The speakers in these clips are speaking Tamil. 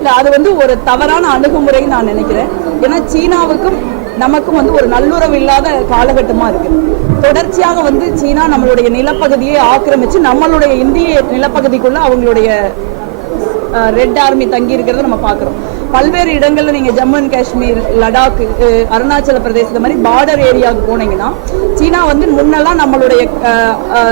இல்ல அது வந்து ஒரு தவறான அணுகுமுறை நான் நினைக்கிறேன். ஏன்னா சீனாவுக்கும் நமக்கும் வந்து ஒரு நல்லுறவு இல்லாத காலகட்டமா இருக்கு. தொடர்ச்சியாக வந்து சீனா நம்மளுடைய நிலப்பகுதியை ஆக்கிரமிச்சு நம்மளுடைய இந்திய நிலப்பகுதிக்குள்ள அவங்களுடைய ரெட் ஆர்மி தங்கி இருக்கிறத நம்ம பார்க்குறோம். பல்வேறு இடங்கள்ல நீங்க ஜம்மு அண்ட் காஷ்மீர், லடாக், அருணாச்சல பிரதேச இந்த மாதிரி பார்டர் ஏரியாவுக்கு போனீங்கன்னா சீனா வந்து முன்னெல்லாம் நம்மளுடைய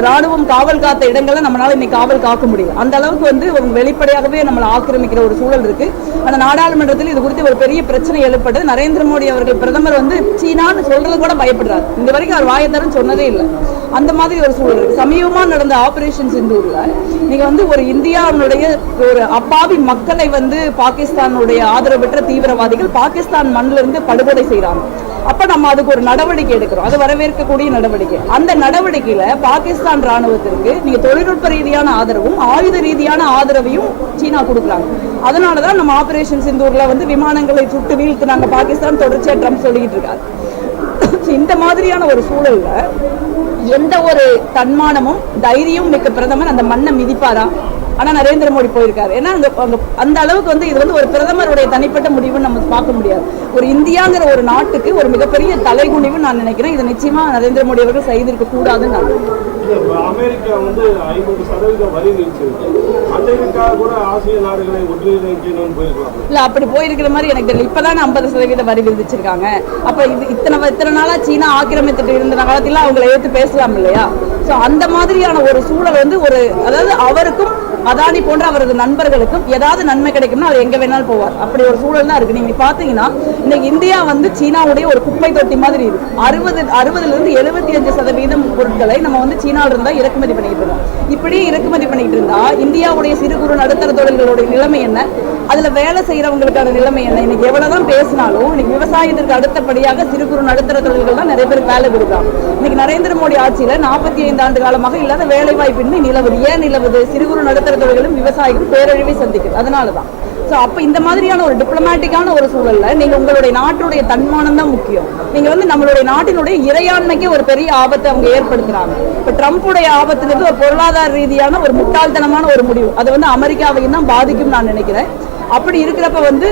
ராணுவம் காவல் காத்த இடங்கள்ல நம்மளால இன்னைக்கு காவல் காக்க முடியும். அந்த அளவுக்கு வந்து வெளிப்படையாகவே நம்மளை ஆக்கிரமிக்கிற ஒரு சூழல் இருக்கு. அந்த நாடாளுமன்றத்தில் இது குறித்து ஒரு பெரிய பிரச்சனை எழுப்பது. நரேந்திர மோடி அவர்கள் பிரதமர் வந்து சீனான்னு சொல்றது கூட பயப்படுறாரு. இந்த வரைக்கும் அவர் வாயத்தரன்னு சொன்னதே இல்லை. அந்த மாதிரி ஒரு சூழல் இருக்கு. சமீபமா நடந்த ஆபரேஷன் சிந்தூர்ல நீங்க வந்து ஒரு இந்தியாவுடைய ஒரு அப்பாவி மக்களை வந்து பாகிஸ்தானுடைய ஆதரவற்ற தீவிரவாதிகள் பாகிஸ்தான் மண்ணில இருந்து படுகொலை செய்யறாங்க. அப்ப நம்ம அதுக்கு ஒரு நடவடிக்கை எடுக்கிறோம். அது வரவேற்கக்கூடிய நடவடிக்கை. அந்த நடவடிக்கையில பாகிஸ்தான் ராணுவத்திற்கு நீங்க தொழில்நுட்ப ரீதியான ஆதரவும் ஆயுத ரீதியான ஆதரவையும் சீனா கொடுக்குறாங்க. அதனாலதான் நம்ம ஆபரேஷன் சிந்தூர்ல வந்து விமானங்களை சுட்டு வீழ்த்தினாங்க பாகிஸ்தான் தொடர்ச்சியா ட்ரம்ப் சொல்லிட்டு இருக்காரு. இந்த மாதிரியான ஒரு சூழல்ல எந்த ஒரு தன்மானமும் தைரியம் மிக்க பிரதமர் அந்த மண்ணை மிதிப்பாரா? ஆனா நரேந்திர மோடி போயிருக்காரு. ஏன்னா அந்த அளவுக்கு வந்து இது வந்து ஒரு பிரதமருடைய தனிப்பட்ட முடிவுன்னு நம்ம பார்க்க முடியாது. ஒரு இந்தியாங்கிற ஒரு நாட்டுக்கு ஒரு மிகப்பெரிய தலைகுனிவு நான் நினைக்கிறேன். இதை நிச்சயமா நரேந்திர மோடி அவர்கள் செய்திருக்க கூடாதுன்னு நான் அமெரிக்கா வந்து 50% வரி விதிச்சிருக்கு. அமெரிக்கா கூட ஆசிய நாடுகளை ஒன்றிணைக்கணும்னு போயிருக்கலாம். இல்ல அப்படி போயிருக்கிற மாதிரி எனக்கு தெரியல. இப்பதான் 50% வரி விதிச்சிருக்காங்க. அப்ப இது இத்தனை நாளா சீனா ஆக்கிரமித்துட்டு இருந்த காலத்துல அவங்களை ஏத்து பேசலாம் இல்லையா? சோ அந்த மாதிரியான ஒரு சூழல் வந்து ஒரு அதாவது அவருக்கும் அதானி போன்ற அவரது நண்பர்களுக்கும் ஏதாவது நன்மை கிடைக்கும்னா அவர் எங்க வேணாலும் போவார். அப்படி ஒரு சூழல் தான் இருக்கு. நீங்க பாத்தீங்கன்னா இன்னைக்கு இந்தியா வந்து சீனாவுடைய ஒரு குப்பை தொட்டி மாதிரி இருக்கு. 60% 75% பொருட்களை நம்ம வந்து சீனால இருந்தா இறக்குமதி பண்ணிட்டு இருக்கோம். இப்படியே இறக்குமதி பண்ணிட்டு இருந்தா இந்தியாவுடைய சிறு குறு நடுத்தர தொழில்களுடைய நிலைமை என்ன? அதுல வேலை செய்யறவங்களுக்கான நிலைமை என்ன? இன்னைக்கு எவ்வளவுதான் பேசினாலும் இன்னைக்கு விவசாயத்திற்கு அடுத்தபடியாக சிறு குறு நடுத்தர தொழில்கள் தான் நிறைய பேருக்கு வேலை கொடுக்குறாங்க. இன்னைக்கு நரேந்திர மோடி ஆட்சியில 45 ஆண்டு காலமாக இல்லாத வேலை வாய்ப்பின்மை நிலவுது. ஏன் நிலவுது? சிறு குறு நடுத்தர தொழில்களும் விவசாயிகளும் பேரழிவை சந்திக்குது. அதனாலதான். அப்ப இந்த மாதிரியான ஒரு டிப்ளமேட்டிக்கான ஒரு சூழல்ல நீங்க உங்களுடைய நாட்டுடைய தன்மானம் தான் முக்கியம். நீங்க வந்து நம்மளுடைய நாட்டினுடைய இறையாண்மைக்கு ஒரு பெரிய ஆபத்தை அவங்க ஏற்படுத்துறாங்க. இப்ப ட்ரம்புடைய ஆபத்துங்கிறது ஒரு பொருளாதார ரீதியான ஒரு முட்டாள்தனமான ஒரு முடிவு. அது வந்து அமெரிக்காவையும் தான் பாதிக்கும் நான் நினைக்கிறேன். அப்படி இருக்கிறப்ப வந்து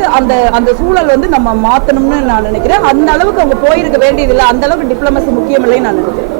அந்த சூழல் வந்து நம்ம மாத்தணும்னு நான் நினைக்கிறேன். அந்த அளவுக்கு அவங்க போயிருக்க வேண்டியதில்லை. அந்த அளவுக்கு டிப்ளமசி முக்கியம் இல்லைன்னு நான் நினைக்கிறேன்.